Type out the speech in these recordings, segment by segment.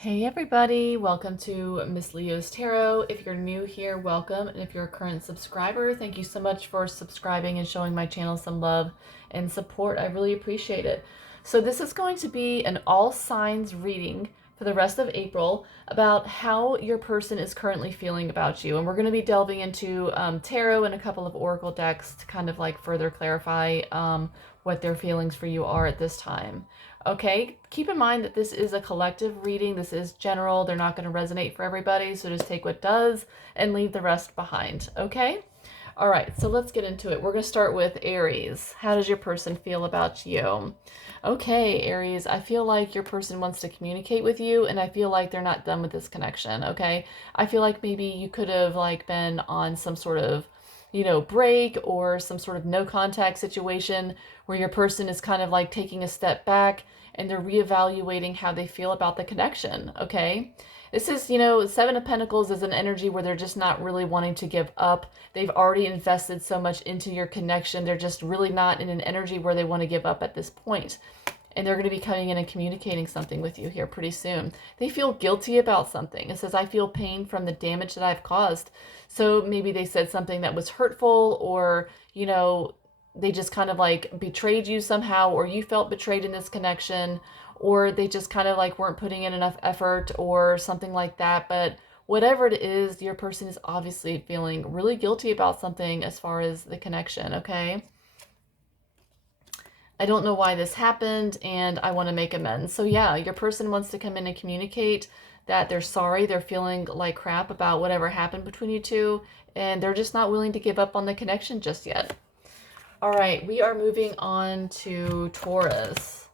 Hey everybody, welcome to Miss Leo's Tarot. If you're new here, welcome. And if you're a current subscriber, thank you so much for subscribing and showing my channel some love and support. I really appreciate it. So this is going to be an all signs reading for the rest of April about how your person is currently feeling about you. And we're going to be delving into tarot and a couple of oracle decks to kind of like further clarify what their feelings for you are at this time. Okay, keep in mind that this is a collective reading. This is general. They're not going to resonate for everybody. So just take what does and leave the rest behind. Okay? All right, so let's get into it. We're going to start with Aries. How does your person feel about you? Okay, Aries, I feel like your person wants to communicate with you and I feel like they're not done with this connection, okay? I feel like maybe you could have like been on some sort of break or some sort of no contact situation where your person is kind of like taking a step back and they're reevaluating how they feel about the connection, okay? This is, Seven of Pentacles is an energy where they're just not really wanting to give up. They've already invested so much into your connection. They're just really not in an energy where they want to give up at this point. And they're going to be coming in and communicating something with you here pretty soon. They feel guilty about something. It says, I feel pain from the damage that I've caused. So maybe they said something that was hurtful, or, they just kind of like betrayed you somehow, or you felt betrayed in this connection, or they just kind of like weren't putting in enough effort or something like that. But whatever it is, your person is obviously feeling really guilty about something as far as the connection, okay? I don't know why this happened and I want to make amends. So yeah, your person wants to come in and communicate that they're sorry, they're feeling like crap about whatever happened between you two, and they're just not willing to give up on the connection just yet. All right, we are moving on to Taurus.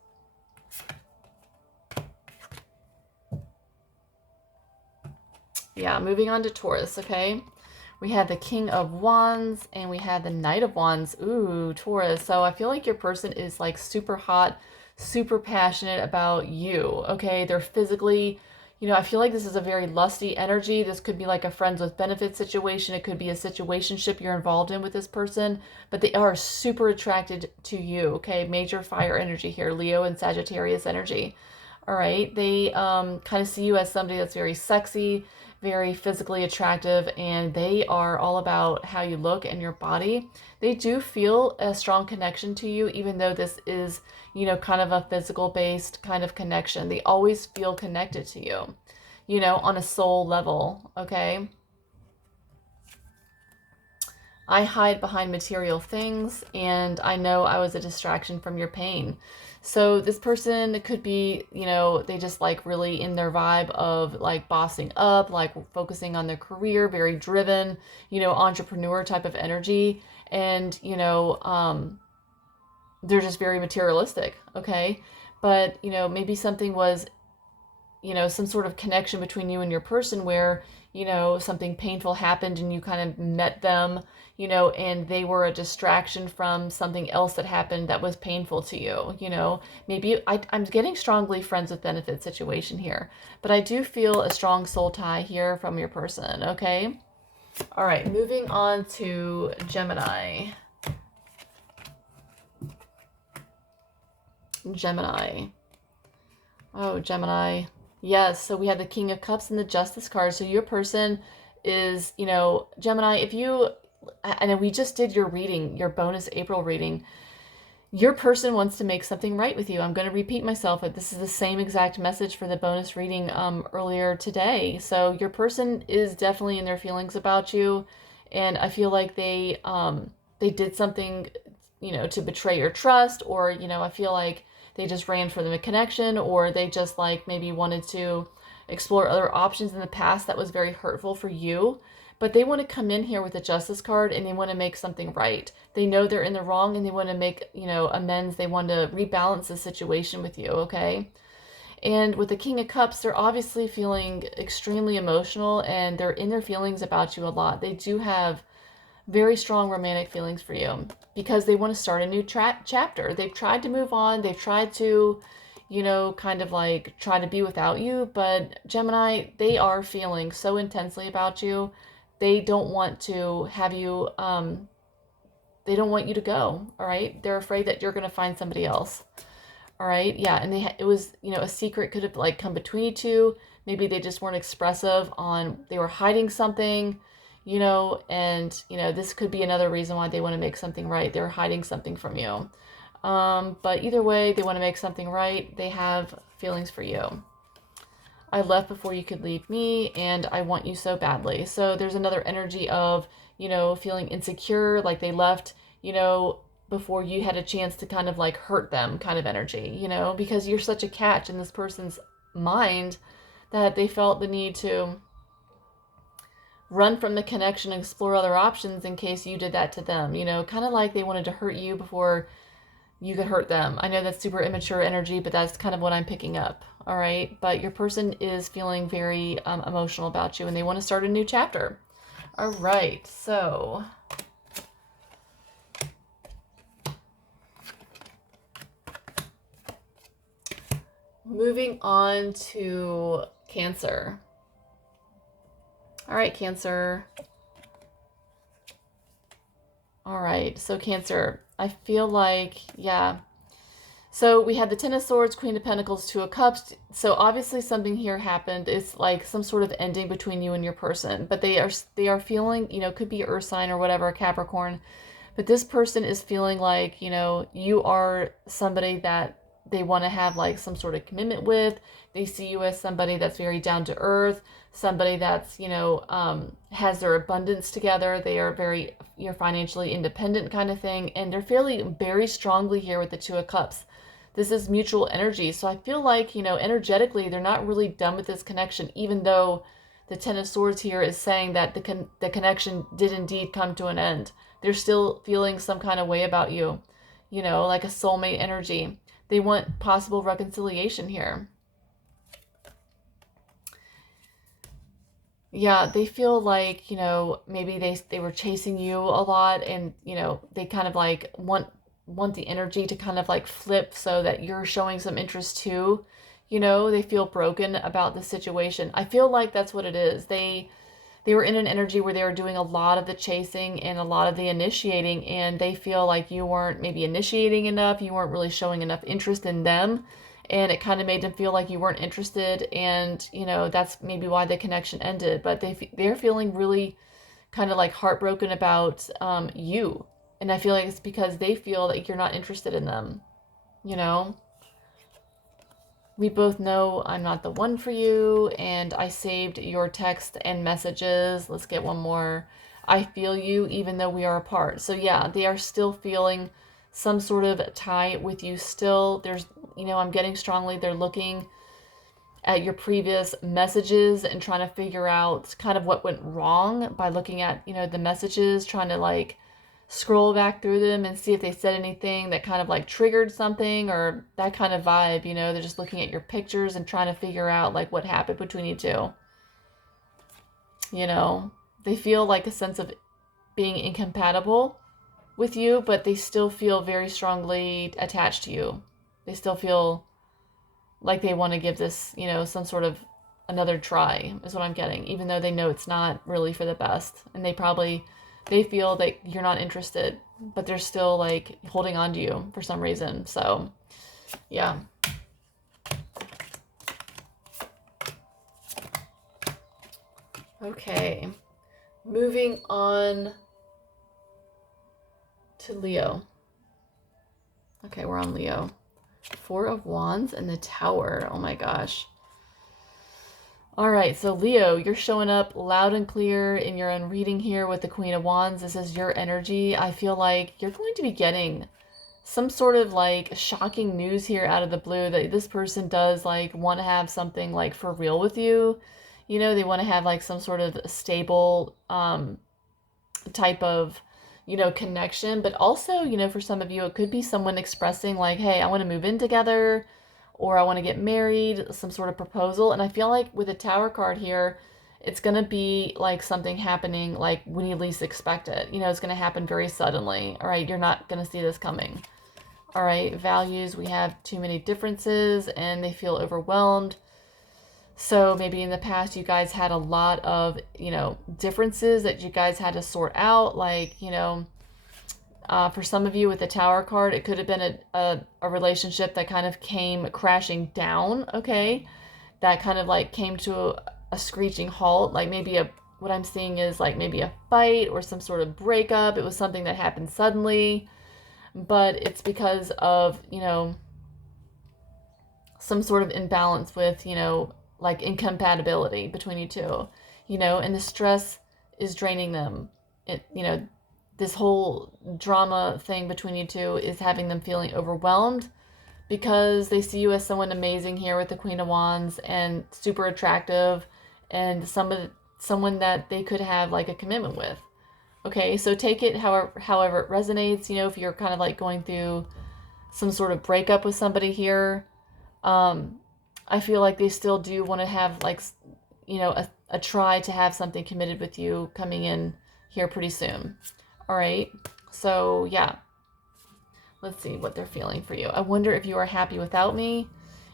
Yeah, moving on to Taurus, okay? We have the King of Wands and we have the Knight of Wands. Ooh, Taurus. So I feel like your person is like super hot, super passionate about you, okay? They're physically, I feel like this is a very lusty energy. This could be like a friends with benefits situation. It could be a situationship you're involved in with this person, but they are super attracted to you, okay? Major fire energy here, Leo and Sagittarius energy. All right, they kind of see you as somebody that's very sexy, very physically attractive, and they are all about how you look and your body. They do feel a strong connection to you, even though this is, kind of a physical based kind of connection. They always feel connected to you, on a soul level, okay? I hide behind material things, and I know I was a distraction from your pain. So this person could be, they just like really in their vibe of like bossing up, like focusing on their career, very driven, entrepreneur type of energy. And, they're just very materialistic, okay? But, maybe something was, some sort of connection between you and your person where, something painful happened and you kind of met them, and they were a distraction from something else that happened that was painful to you, maybe I'm getting strongly friends with benefit situation here, but I do feel a strong soul tie here from your person, okay? All right, moving on to Gemini. Gemini. Oh, Gemini. Yes, so we have the King of Cups and the Justice card. So your person is, Gemini, if you, and we just did your reading, your bonus April reading, your person wants to make something right with you. I'm going to repeat myself, but this is the same exact message for the bonus reading earlier today. So your person is definitely in their feelings about you, and I feel like they did something, to betray your trust, or, I feel like they just ran for the connection, or they just like maybe wanted to explore other options in the past that was very hurtful for you. But they want to come in here with a Justice card and they want to make something right. They know they're in the wrong and they want to make, amends. They want to rebalance the situation with you, okay? And with the King of Cups, they're obviously feeling extremely emotional and they're in their feelings about you a lot. They do have very strong romantic feelings for you because they want to start a new chapter. They've tried to move on. They've tried to, kind of like try to be without you. But Gemini, they are feeling so intensely about you. They don't want to have you, they don't want you to go, all right? They're afraid that you're going to find somebody else. All right. Yeah. And it was, a secret could have like come between you two. Maybe they just weren't expressive on, they were hiding something, and, this could be another reason why they want to make something right. They're hiding something from you. But either way, they want to make something right. They have feelings for you. I left before you could leave me, and I want you so badly. So there's another energy of, feeling insecure, like they left, before you had a chance to kind of like hurt them kind of energy, because you're such a catch in this person's mind that they felt the need to run from the connection and explore other options in case you did that to them, kind of like they wanted to hurt you before you could hurt them. I know that's super immature energy, but that's kind of what I'm picking up. All right. But your person is feeling very emotional about you, and they want to start a new chapter. All right. So moving on to Cancer. All right, Cancer. All right. So Cancer, I feel like, yeah. So we had the Ten of Swords, Queen of Pentacles, Two of Cups. So obviously something here happened. It's like some sort of ending between you and your person. But they are feeling, could be Earth sign or whatever, Capricorn. But this person is feeling like, you are somebody that they want to have like some sort of commitment with. They see you as somebody that's very down to earth, somebody that's, has their abundance together. They are very, financially independent kind of thing. And they're feeling very strongly here with the Two of Cups. This is mutual energy. So I feel like, energetically, they're not really done with this connection, even though the Ten of Swords here is saying that the connection did indeed come to an end. They're still feeling some kind of way about you, like a soulmate energy. They want possible reconciliation here. Yeah, they feel like, maybe they were chasing you a lot, and, they kind of like want the energy to kind of like flip so that you're showing some interest too. They feel broken about the situation. I feel like that's what it is. They were in an energy where they were doing a lot of the chasing and a lot of the initiating, and they feel like you weren't maybe initiating enough, you weren't really showing enough interest in them, and it kind of made them feel like you weren't interested, and that's maybe why the connection ended. But they're feeling really kind of like heartbroken about you, and I feel like it's because they feel like you're not interested in them. We both know I'm not the one for you, and I saved your text and messages. Let's get one more. I feel you even though we are apart. So yeah, they are still feeling some sort of tie with you still. There's, I'm getting strongly, they're looking at your previous messages and trying to figure out kind of what went wrong by looking at, the messages, trying to like scroll back through them and see if they said anything that kind of like triggered something or that kind of vibe. They're just looking at your pictures and trying to figure out like what happened between you two. They feel like a sense of being incompatible with you, but they still feel very strongly attached to you. They still feel like they want to give this, some sort of another try, is what I'm getting, even though they know it's not really for the best. And they feel that you're not interested, but they're still like holding on to you for some reason. So yeah. Okay. Moving on to Leo. Okay, we're on Leo. Four of Wands and the Tower. Oh my gosh. All right, so Leo, you're showing up loud and clear in your own reading here with the Queen of Wands. This is your energy. I feel like you're going to be getting some sort of like shocking news here out of the blue that this person does like want to have something like for real with you. They want to have like some sort of stable type of, connection. But also, for some of you, it could be someone expressing like, hey, I want to move in together, or I want to get married, some sort of proposal. And I feel like with the Tower card here, it's going to be like something happening like when you least expect it. It's going to happen very suddenly. All right, you're not going to see this coming. All right, values, we have too many differences and they feel overwhelmed. So maybe in the past you guys had a lot of, differences that you guys had to sort out, like, For some of you with the Tower card, it could have been a relationship that kind of came crashing down, okay? That kind of like came to a screeching halt. Like maybe what I'm seeing is like maybe a fight or some sort of breakup. It was something that happened suddenly, but it's because of, some sort of imbalance with, like incompatibility between you two, and the stress is draining them. This whole drama thing between you two is having them feeling overwhelmed because they see you as someone amazing here with the Queen of Wands and super attractive and someone that they could have like a commitment with. Okay, so take it however it resonates. If you're kind of like going through some sort of breakup with somebody here, I feel like they still do want to have like, a try to have something committed with you coming in here pretty soon. All right, so yeah, let's see what they're feeling for you. I wonder if you are happy without me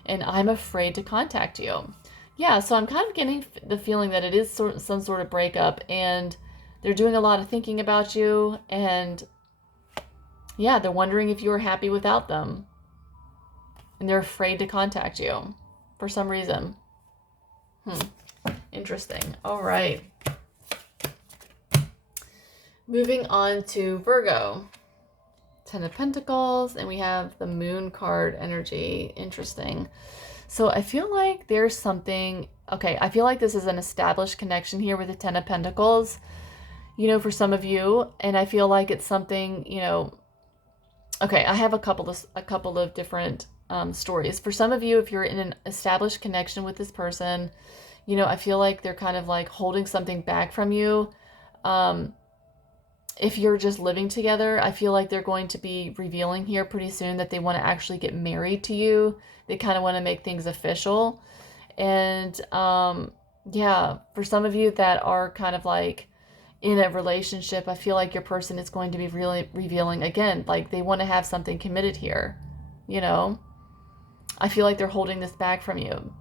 and I'm afraid to contact you. Yeah, so I'm kind of getting the feeling that it is some sort of breakup and they're doing a lot of thinking about you, and yeah, they're wondering if you are happy without them. And they're afraid to contact you for some reason. Interesting. All right. Moving on to Virgo. 10 of Pentacles, and we have the Moon card energy. Interesting. So I feel like there's something, okay, I feel like this is an established connection here with the 10 of Pentacles, for some of you, and I feel like it's something, okay, I have a couple of different stories. For some of you, if you're in an established connection with this person, I feel like they're kind of like holding something back from you. If you're just living together, I feel like they're going to be revealing here pretty soon that they want to actually get married to you. They kind of want to make things official. And yeah, for some of you that are kind of like in a relationship, I feel like your person is going to be really revealing again, like they want to have something committed here. I feel like they're holding this back from you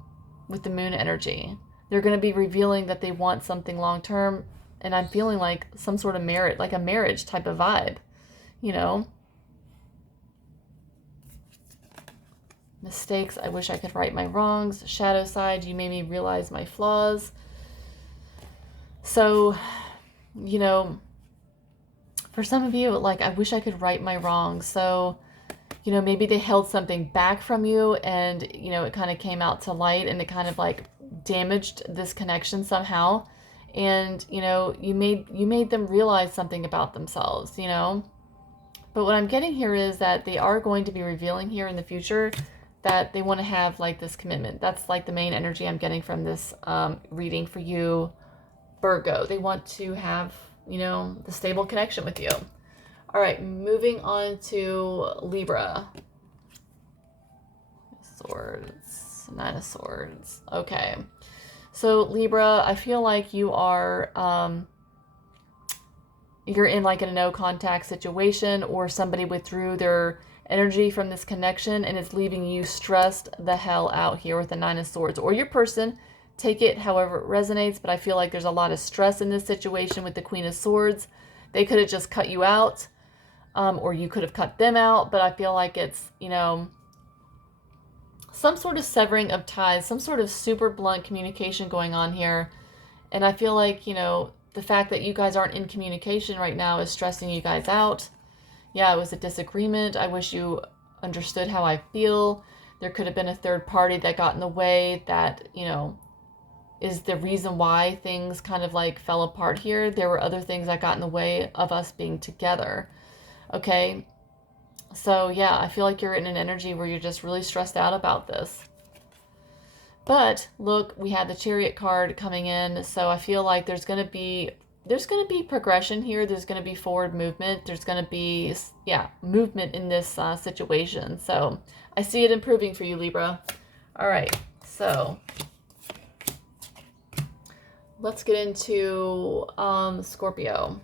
with the Moon energy. They're going to be revealing that they want something long term, and I'm feeling like some sort of marriage, like a marriage type of vibe, Mistakes, I wish I could right my wrongs. Shadow side, you made me realize my flaws. So, for some of you, like, I wish I could right my wrongs. So, maybe they held something back from you and, it kind of came out to light and it kind of like damaged this connection somehow. And, you made them realize something about themselves, But what I'm getting here is that they are going to be revealing here in the future that they want to have like this commitment. That's like the main energy I'm getting from this reading for you, Virgo. They want to have, the stable connection with you. All right, moving on to Libra. Swords, 9 of Swords. Okay. So Libra, I feel like you are, you're in like a no contact situation, or somebody withdrew their energy from this connection and it's leaving you stressed the hell out here with the 9 of Swords. Or your person, take it however it resonates, but I feel like there's a lot of stress in this situation with the Queen of Swords. They could have just cut you out, or you could have cut them out, but I feel like it's, some sort of severing of ties, some sort of super blunt communication going on here. And I feel like, the fact that you guys aren't in communication right now is stressing you guys out. Yeah, it was a disagreement. I wish you understood how I feel. There could have been a third party that got in the way that, is the reason why things kind of like fell apart here. There were other things that got in the way of us being together. Okay. So yeah, I feel like you're in an energy where you're just really stressed out about this. But look, we had the Chariot card coming in. So I feel like there's going to be progression here. There's going to be forward movement. There's going to be, movement in this situation. So I see it improving for you, Libra. All right. So let's get into Scorpio.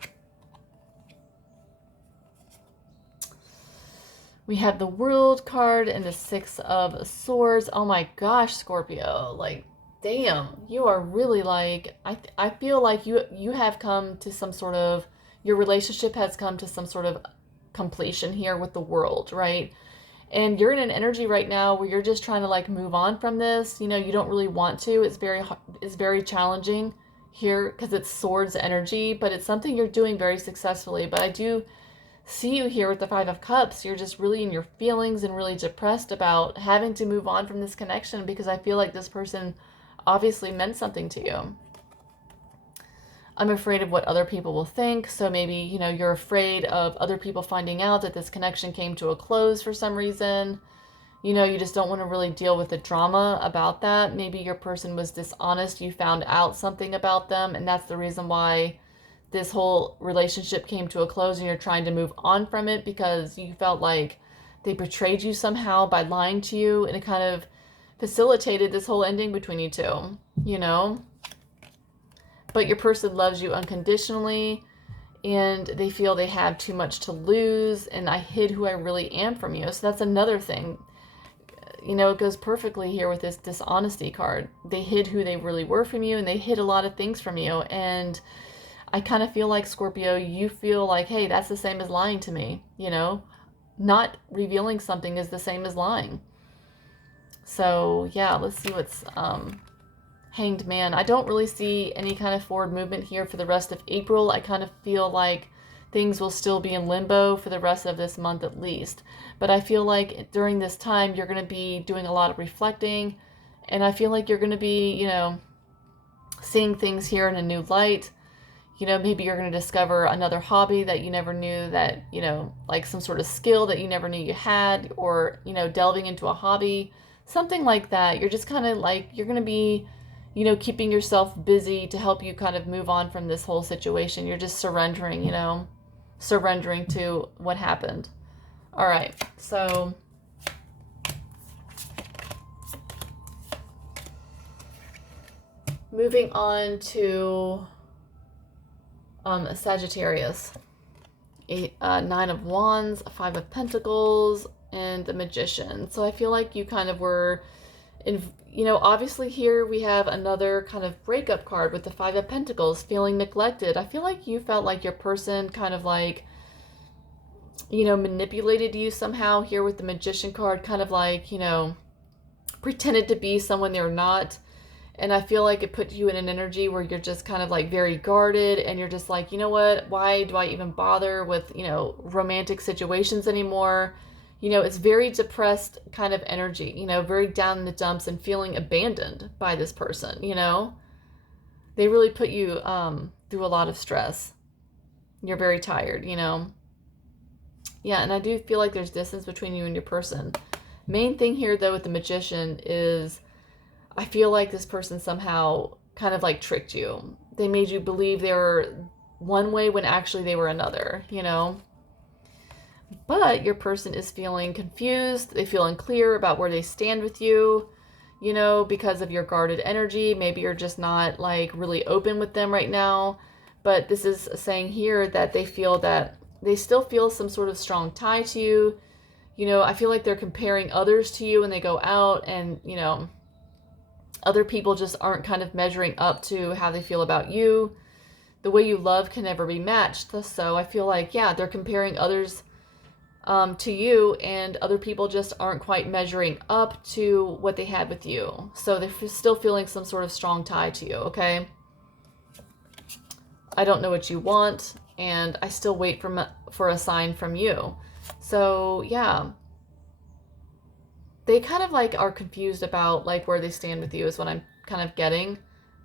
We have the World card and the 6 of Swords. Oh my gosh, Scorpio. Like, damn, you are really like, I feel like you have come to some sort of, your relationship has come to some sort of completion here with the World, right? And you're in an energy right now where you're just trying to like move on from this. You know, you don't really want to. It's very challenging here because it's swords energy, but it's something you're doing very successfully. But I do see you here with the Five of Cups. You're just really in your feelings and really depressed about having to move on from this connection because I feel like this person obviously meant something to you. I'm afraid of what other people will think. So maybe, you know, you're afraid of other people finding out that this connection came to a close for some reason. You know, you just don't want to really deal with the drama about that. Maybe your person was dishonest. You found out something about them, and that's the reason why this whole relationship came to a close and you're trying to move on from it because you felt like they betrayed you somehow by lying to you, and it kind of facilitated this whole ending between you two, you know? But your person loves you unconditionally and they feel they have too much to lose, and I hid who I really am from you. So that's another thing. You know, it goes perfectly here with this dishonesty card. They hid who they really were from you, and they hid a lot of things from you. And I kind of feel like, Scorpio, you feel like, hey, that's the same as lying to me, you know? Not revealing something is the same as lying. So, yeah, let's see what's Hanged Man. I don't really see any kind of forward movement here for the rest of April. I kind of feel like things will still be in limbo for the rest of this month at least. But I feel like during this time, you're going to be doing a lot of reflecting. And I feel like you're going to be, you know, seeing things here in a new light. You know, maybe you're going to discover another hobby that you never knew that, you know, like some sort of skill that you never knew you had, or, you know, delving into a hobby, something like that. You're just kind of like, you're going to be, you know, keeping yourself busy to help you kind of move on from this whole situation. You're just surrendering, you know, surrendering to what happened. All right. So moving on to Sagittarius. Nine of Wands, Five of Pentacles, and the Magician. So I feel like you kind of were in, you know, obviously here we have another kind of breakup card with the Five of Pentacles, feeling neglected. I feel like you felt like your person kind of like, you know, manipulated you somehow here with the Magician card, kind of like, you know, pretended to be someone they're not. And I feel like it put you in an energy where you're just kind of like very guarded, and you're just like, you know what, why do I even bother with, you know, romantic situations anymore? You know, it's very depressed kind of energy, you know, very down in the dumps and feeling abandoned by this person, you know? They really put you through a lot of stress. You're very tired, you know? Yeah, and I do feel like there's distance between you and your person. Main thing here, though, with the Magician is I feel like this person somehow kind of like tricked you. They made you believe they were one way when actually they were another, you know? But your person is feeling confused. They feel unclear about where they stand with you, you know, because of your guarded energy. Maybe you're just not like really open with them right now. But this is saying here that they feel that they still feel some sort of strong tie to you. You know, I feel like they're comparing others to you when they go out, and, you know, other people just aren't kind of measuring up to how they feel about you. The way you love can never be matched. So I feel like, yeah, they're comparing others to you, and other people just aren't quite measuring up to what they had with you. So they're still feeling some sort of strong tie to you, okay? I don't know what you want, and I still wait for a sign from you. So, yeah. They kind of like are confused about like where they stand with you is what I'm kind of getting.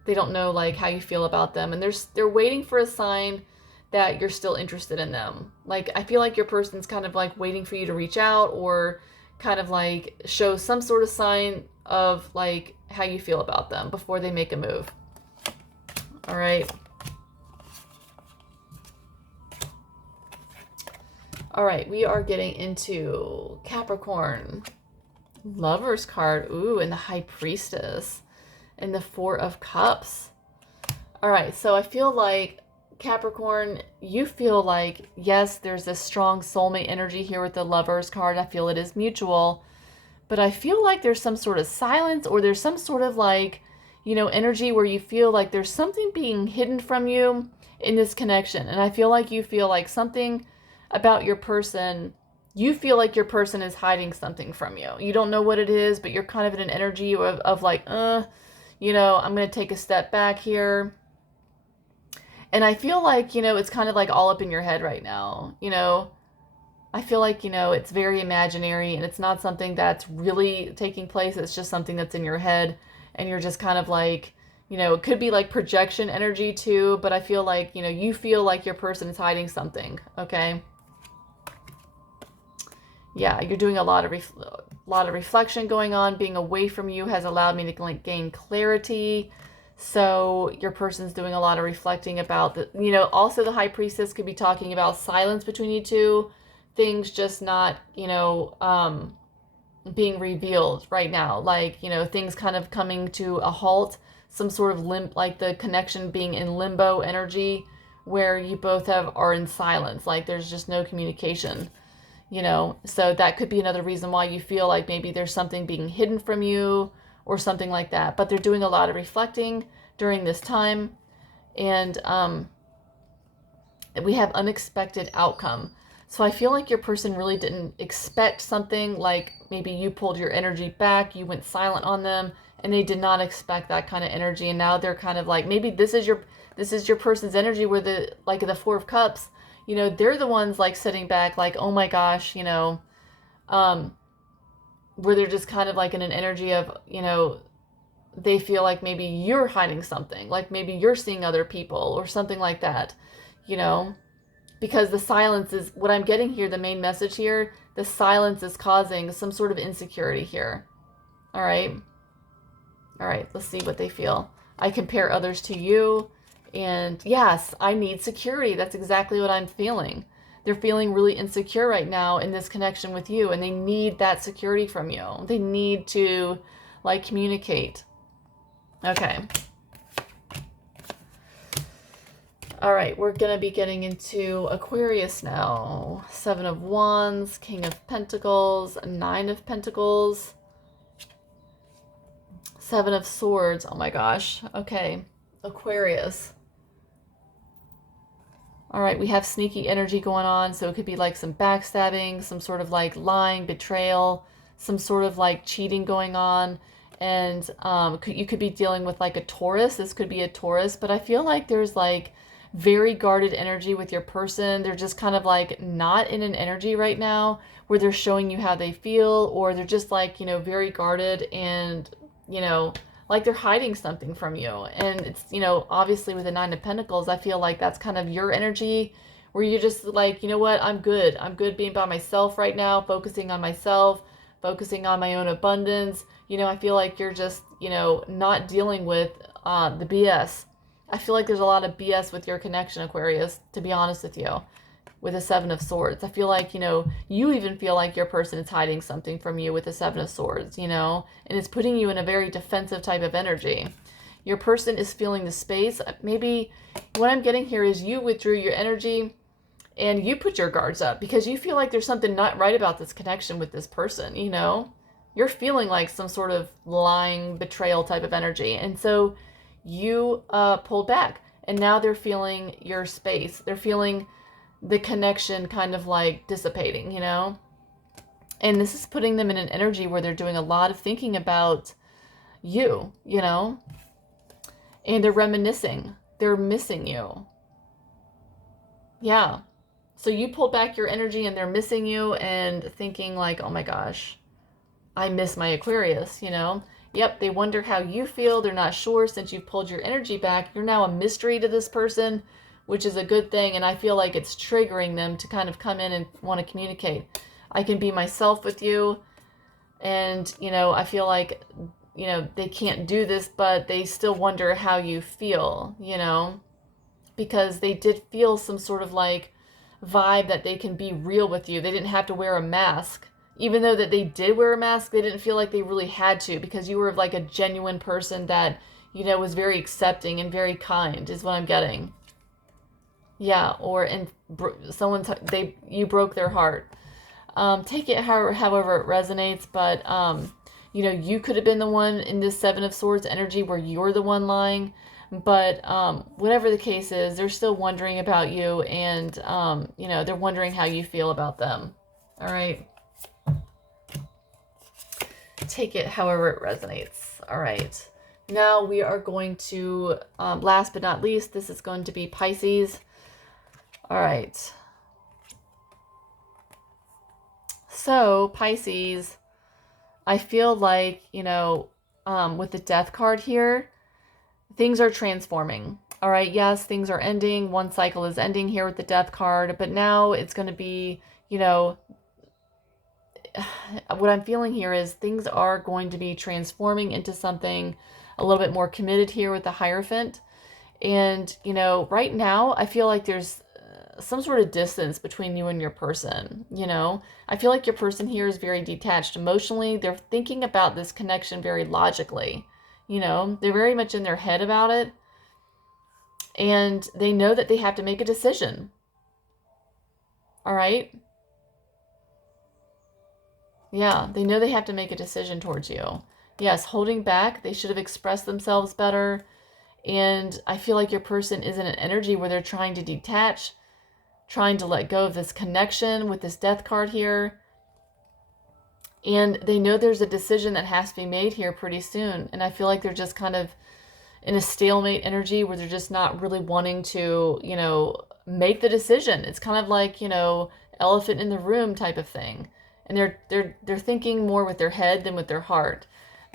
They don't know like how you feel about them, and they're waiting for a sign that you're still interested in them. Like, I feel like your person's kind of like waiting for you to reach out or kind of like show some sort of sign of like how you feel about them before they make a move. All right. All right, we are getting into Capricorn. Lover's card. Ooh, and the High Priestess. And the Four of Cups. All right, so I feel like Capricorn, you feel like, yes, there's this strong soulmate energy here with the Lover's card. I feel it is mutual. But I feel like there's some sort of silence, or there's some sort of like, you know, energy where you feel like there's something being hidden from you in this connection. And I feel like you feel like something about your person. You feel like your person is hiding something from you. You don't know what it is, but you're kind of in an energy of like, you know, I'm going to take a step back here. And I feel like, you know, it's kind of like all up in your head right now. You know, I feel like, you know, it's very imaginary and it's not something that's really taking place. It's just something that's in your head. And you're just kind of like, you know, it could be like projection energy too. But I feel like, you know, you feel like your person is hiding something. Okay. Yeah, you're doing a lot of reflection going on. Being away from you has allowed me to gain clarity. So your person's doing a lot of reflecting about the, you know, also the High Priestess could be talking about silence between you two, things just not, you know, being revealed right now. Like, you know, things kind of coming to a halt, some sort of like the connection being in limbo energy where you both are in silence. Like there's just no communication. You know, so that could be another reason why you feel like maybe there's something being hidden from you or something like that. But they're doing a lot of reflecting during this time. And we have unexpected outcome. So I feel like your person really didn't expect something, like maybe you pulled your energy back, you went silent on them, and they did not expect that kind of energy. And now they're kind of like, maybe this is your person's energy where the Four of Cups, you know, they're the ones like sitting back like, oh my gosh, you know, where they're just kind of like in an energy of, you know, they feel like maybe you're hiding something, like maybe you're seeing other people or something like that, you know, because the silence is what I'm getting here. The main message here, the silence is causing some sort of insecurity here. All right. All right. Let's see what they feel. I compare others to you. And yes, I need security. That's exactly what I'm feeling. They're feeling really insecure right now in this connection with you, and they need that security from you. They need to like communicate. Okay. All right, we're going to be getting into Aquarius now. 7 of Wands, King of Pentacles, 9 of Pentacles, 7 of Swords. Oh my gosh. Okay. Aquarius. All right, we have sneaky energy going on, so it could be like some backstabbing, some sort of like lying, betrayal, some sort of like cheating going on. And you could be dealing with like a Taurus. This could be a Taurus, but I feel like there's like very guarded energy with your person. They're just kind of like not in an energy right now where they're showing you how they feel, or they're just like, you know, very guarded and, you know, like they're hiding something from you. And it's, you know, obviously with the 9 of Pentacles, I feel like that's kind of your energy where you're just like, you know what, I'm good. I'm good being by myself right now, focusing on myself, focusing on my own abundance. You know, I feel like you're just, you know, not dealing with the BS. I feel like there's a lot of BS with your connection, Aquarius, to be honest with you. With a 7 of Swords, I feel like, you know, you even feel like your person is hiding something from you with the 7 of Swords, you know, and it's putting you in a very defensive type of energy. Your person is feeling the space. Maybe what I'm getting here is you withdrew your energy and you put your guards up because you feel like there's something not right about this connection with this person, you know. You're feeling like some sort of lying, betrayal type of energy. And so you pulled back, and now they're feeling your space. They're feeling the connection kind of like dissipating, you know? And this is putting them in an energy where they're doing a lot of thinking about you, you know? And they're reminiscing. They're missing you. Yeah. So you pulled back your energy and they're missing you and thinking like, oh my gosh, I miss my Aquarius, you know? Yep, they wonder how you feel. They're not sure since you've pulled your energy back. You're now a mystery to this person, which is a good thing. And I feel like it's triggering them to kind of come in and want to communicate. I can be myself with you. And, you know, I feel like, you know, they can't do this, but they still wonder how you feel, you know, because they did feel some sort of like vibe that they can be real with you. They didn't have to wear a mask. Even though that they did wear a mask, they didn't feel like they really had to, because you were like a genuine person that, you know, was very accepting and very kind is what I'm getting. Yeah, or and you broke their heart. Take it however it resonates, but You know, you could have been the one in this Seven of Swords energy where you're the one lying. But whatever the case is, they're still wondering about you, and, you know, they're wondering how you feel about them. All right. Take it however it resonates. All right. Now we are going to, last but not least, this is going to be Pisces. All right. So Pisces, I feel like, you know, with the Death card here, things are transforming. All right. Yes, things are ending. One cycle is ending here with the Death card, but now it's going to be, you know, what I'm feeling here is things are going to be transforming into something a little bit more committed here with the Hierophant. And, you know, right now I feel like there's some sort of distance between you and your person. You know, I feel like your person here is very detached emotionally. They're thinking about this connection very logically. You know, they're very much in their head about it. And they know that they have to make a decision. All right. Yeah, they know they have to make a decision towards you. Yes, holding back, they should have expressed themselves better. And I feel like your person is in an energy where they're trying to detach, trying to let go of this connection with this Death card here. And they know there's a decision that has to be made here pretty soon. And I feel like they're just kind of in a stalemate energy where they're just not really wanting to, you know, make the decision. It's kind of like, you know, elephant in the room type of thing. And they're thinking more with their head than with their heart.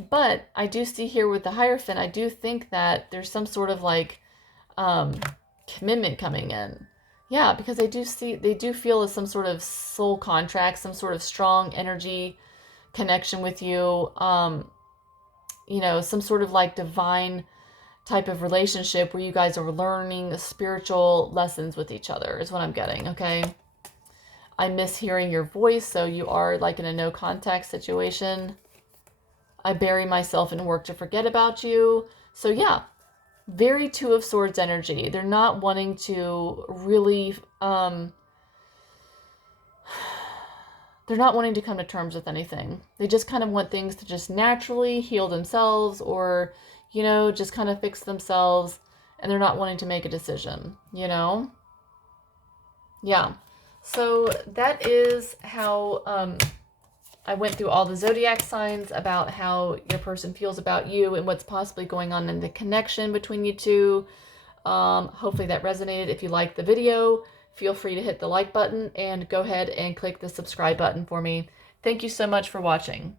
But I do see here with the Hierophant, I do think that there's some sort of like commitment coming in. Yeah, because they do feel some sort of soul contract, some sort of strong energy connection with you. You know, some sort of like divine type of relationship where you guys are learning spiritual lessons with each other is what I'm getting, okay? I miss hearing your voice, so you are like in a no contact situation. I bury myself in work to forget about you. So yeah, very Two of Swords energy. They're not wanting to really, they're not wanting to come to terms with anything. They just kind of want things to just naturally heal themselves or, you know, just kind of fix themselves, and they're not wanting to make a decision, you know? Yeah. So that is how I went through all the zodiac signs about how your person feels about you and what's possibly going on in the connection between you two. Hopefully that resonated. If you liked the video, feel free to hit the like button and go ahead and click the subscribe button for me. Thank you so much for watching.